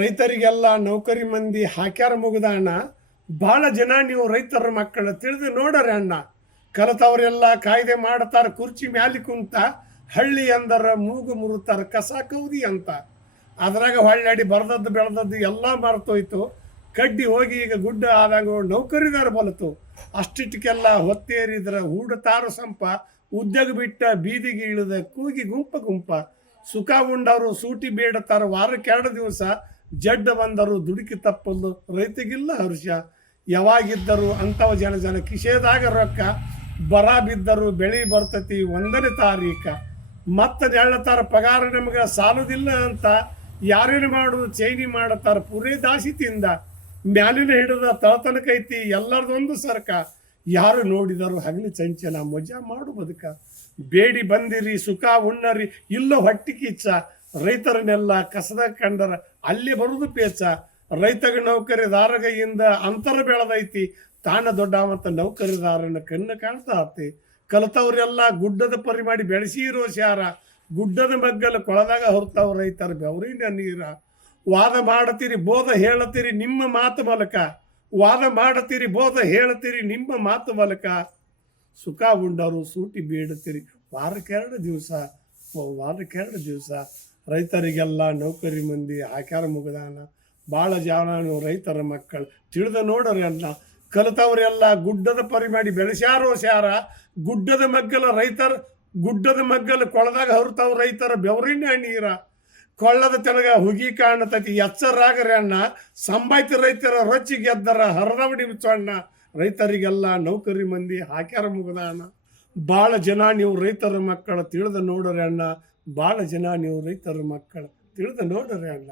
ರೈತರಿಗೆಲ್ಲ ನೌಕರಿ ಮಂದಿ ಹಾಕ್ಯಾರ ಮುಗಿದ ಅಣ್ಣ. ಭಾಳ ಜನ ನೀವು ರೈತರ ಮಕ್ಕಳ ತಿಳಿದು ನೋಡರಿ ಅಣ್ಣ. ಕಲಿತವರೆಲ್ಲ ಕಾಯ್ದೆ ಮಾಡ್ತಾರ, ಕುರ್ಚಿ ಮ್ಯಾಲಿ ಕುಂತ ಹಳ್ಳಿ ಅಂದರ ಮೂಗು ಮುರುತಾರ, ಕಸ ಕೌದಿ ಅಂತ. ಅದ್ರಾಗ ಹೊಳ್ಳಾಡಿ ಬರ್ದದ್ದು ಬೆಳೆದದ್ದು ಎಲ್ಲ ಮರ್ತೋಯ್ತು. ಕಡ್ಡಿ ಹೋಗಿ ಈಗ ಗುಡ್ಡ ಆದಾಗ ನೌಕರಿದಾರ ಬಲತು. ಅಷ್ಟಿಟ್ಟಕ್ಕೆಲ್ಲ ಹೊತ್ತೇರಿದ್ರ ಹೂಡತಾರು ಸಂಪ, ಉದ್ಯೋಗ ಬಿಟ್ಟ ಬೀದಿಗೆ ಇಳಿದ ಕೂಗಿ ಗುಂಪ ಗುಂಪ. ಸುಖ ಉಂಡವರು ಸೂಟಿ ಬೇಡತಾರ ವಾರಕ್ಕೆ ಎರಡು ದಿವಸ. ಜಡ್ಡ ಬಂದರು ದುಡುಕಿ ತಪ್ಪಲು ರೈತಗಿಲ್ಲ ಹರ್ಷ. ಯಾವಾಗಿದ್ದರು ಅಂಥವ ಜನ ಜನ ಕಿಶೇದಾಗ ರೊಕ್ಕ, ಬರ ಬಿದ್ದರು ಬೆಳಿ ಬರ್ತತಿ ಒಂದನೇ ತಾರೀಕ. ಮತ್ತೆ ನೆಳ್ಳತಾರ ಪಗಾರ ನಮಗೆ ಸಾಲುದಿಲ್ಲ ಅಂತ ಯಾರೇನು ಮಾಡುದು? ಚೈನಿ ಮಾಡತಾರ ಪೂರೇ ದಾಸಿ ತಿಂದ ಮ್ಯಾಲಿನ ಹಿಡಿದ ತಳತನಕೈತಿ ಎಲ್ಲರದೊಂದು ಸರ್ಕ. ಯಾರು ನೋಡಿದರು ಹಗಲಿ ಚಂಚಲ ಮಜಾ ಮಾಡು ಬದುಕ. ಬೇಡಿ ಬಂದಿರಿ, ಸುಖ ಉಣ್ಣರಿ, ಇಲ್ಲೋ ಹೊಟ್ಟಿ ಕಿಚ್ಚ. ರೈತರನ್ನೆಲ್ಲ ಕಸದ ಕಂಡರ ಅಲ್ಲಿ ಬರುದು ಪೇಚ. ರೈತಗ ನೌಕರಿದಾರಗೈಯಿಂದ ಅಂತರ ಬೆಳೆದೈತಿ. ತಾನ ದೊಡ್ಡ ಮತ್ತು ನೌಕರಿದಾರನ ಕಣ್ಣು ಕಾಣ್ತಾ ಆತಿ. ಕಲಿತವ್ರೆಲ್ಲ ಗುಡ್ಡದ ಪರಿ ಮಾಡಿ ಬೆಳೆಸಿರೋ ಶಾರ. ಗುಡ್ಡದ ಮಗ್ಗಲ ಕೊಳದಾಗ ಹೊರತಾವ್ ರೈತರ ಬೆವರಿನ ನೀರ. ವಾದ ಮಾಡತೀರಿ, ಬೋಧ ಹೇಳತೀರಿ ನಿಮ್ಮ ಮಾತು ಮೂಲಕ. ವಾದ ಮಾಡತೀರಿ, ಬೋಧ ಹೇಳತೀರಿ ನಿಮ್ಮ ಮಾತು ಮೂಲಕ. ಸುಖ ಉಂಡರು ಸೂಟಿ ಬೇಡತಿರಿ. ವಾರಕ್ಕೆ ಎರಡು ದಿವಸ, ವಾರಕ್ಕೆರಡು ದಿವಸ. ರೈತರಿಗೆಲ್ಲ ನೌಕರಿ ಮಂದಿ ಆಕಾರ ಮುಗದಾನ ಭಾಳ ಜನ ರೈತರ ಮಕ್ಕಳು. ತಿಳಿದ ನೋಡ್ರಿ ಕಲಿತವರೆಲ್ಲ ಕಲಿತವ್ರೆಲ್ಲ ಗುಡ್ಡದ ಪರಿ ಮಾಡಿ ಬೆಳೆಸ್ಯಾರೋ ಸ್ಯಾರ, ಗುಡ್ಡದ ಮಗ್ಗಲ ರೈತರ, ಗುಡ್ಡದ ಮಗ್ಗಲ ಕೊಳದಾಗ ಹೊರತಾವ ರೈತರ ಬೆವರಿನ ನೀರ. ಕೊಳ್ಳದ ತೆಳಗ ಹುಗಿ ಕಾಣತೈತಿ, ಎಚ್ಚರಾಗರಿ ಅಣ್ಣ, ಸಂಬಾಯ್ತಿ ರೈತರ ರೊಚ್ಚಿ ಗೆದ್ದರ ಹರದವಡಿ ಮುಚ್ಚಣ್ಣ ರೈತರಿಗೆಲ್ಲ ನೌಕರಿ ಮಂದಿ ಹಾಕ್ಯಾರ ಮುಗದಾನ. ಭಾಳ ಜನ ನೀವು ರೈತರ ಮಕ್ಕಳ ತಿಳಿದ ನೋಡ್ರಿ ಅಣ್ಣ ಭಾಳ ಜನ ನೀವು ರೈತರ ಮಕ್ಕಳ ತಿಳಿದ ನೋಡ್ರಿ ಅಣ್ಣ